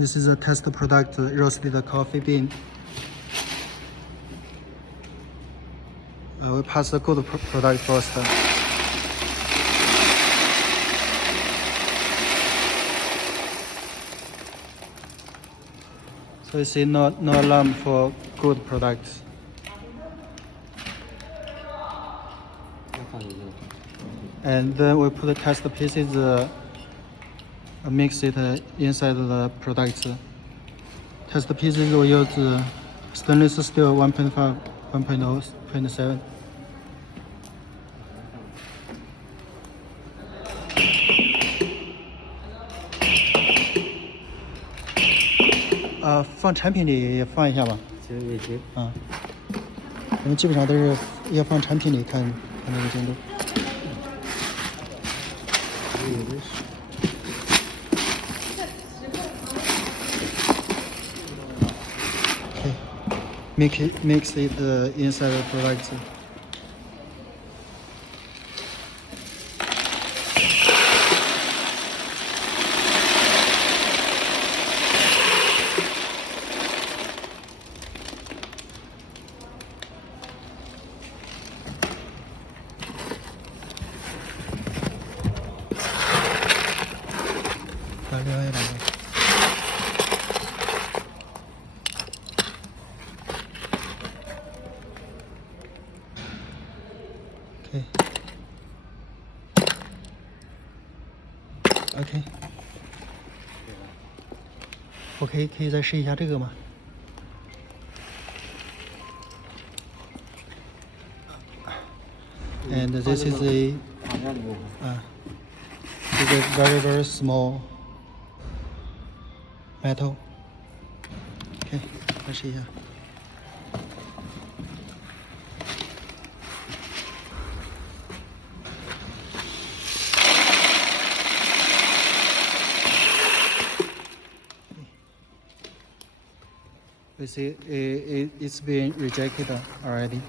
This is a test product, roasted coffee bean. We pass the good product first. So you see no alarm for good products. And then we put the test pieces, mix it inside the products. Test pieces we use stainless steel 1.5, 1.0, 0.7.放产品里也放一下吧。行也行。我们基本上都是要放产品里看那个精度。Okay, mix it inside the product. OK， 可以再试一下这个吗？And this is a very small metal. OK， 再试一下。You see, it's been rejected already.